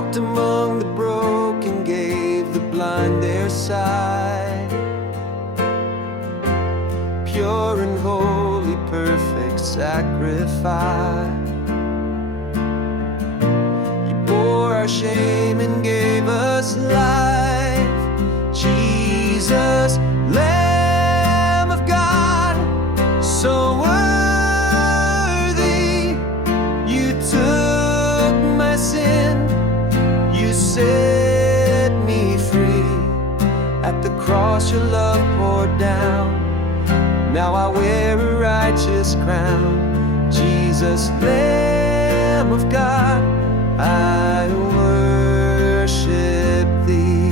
walked among the broken, gave the blind their sight. Pure and holy, perfect sacrifice. You bore our shame and gave us life. Jesus, Lamb of God, so worthy. You took my sin, you set me free. At the cross your love poured down. Now I wear a righteous crown. Jesus, Lamb of God, I worship thee.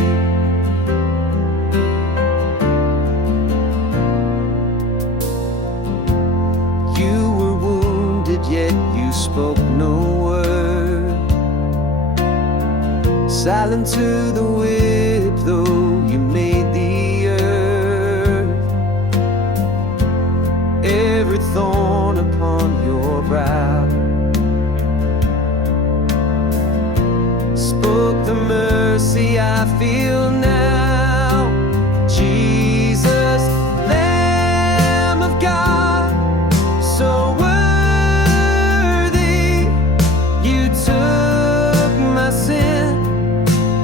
You were wounded, yet you spoke no word. Silent to the whip, though you made the earth. Every thorn upon your brow spoke the mercy I feel now. Jesus, Lamb of God, so worthy. You took my sin,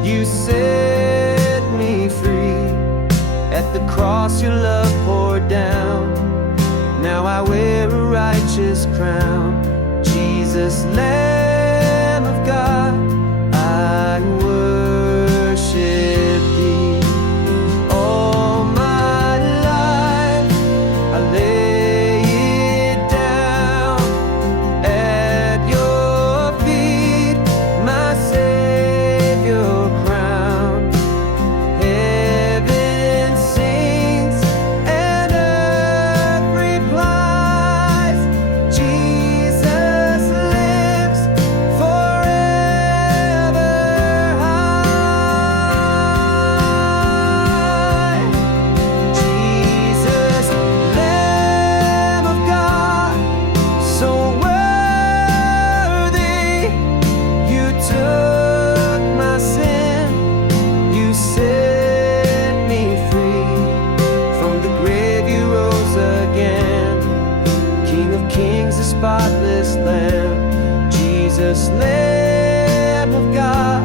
you set me free. At the cross your love poured down. Now I wear a righteous crown. Jesus, Lamb of God, I worship thee. All my life I lay it down at your feet, my Savior crown. Heaven sings and earth replies. Jesus lives forever high. Jesus, Lamb of God, so worthy. You took my sin, you set me free. From the grave you rose again, King of kings, the spotless Lamb. Jesus, Lamb of God,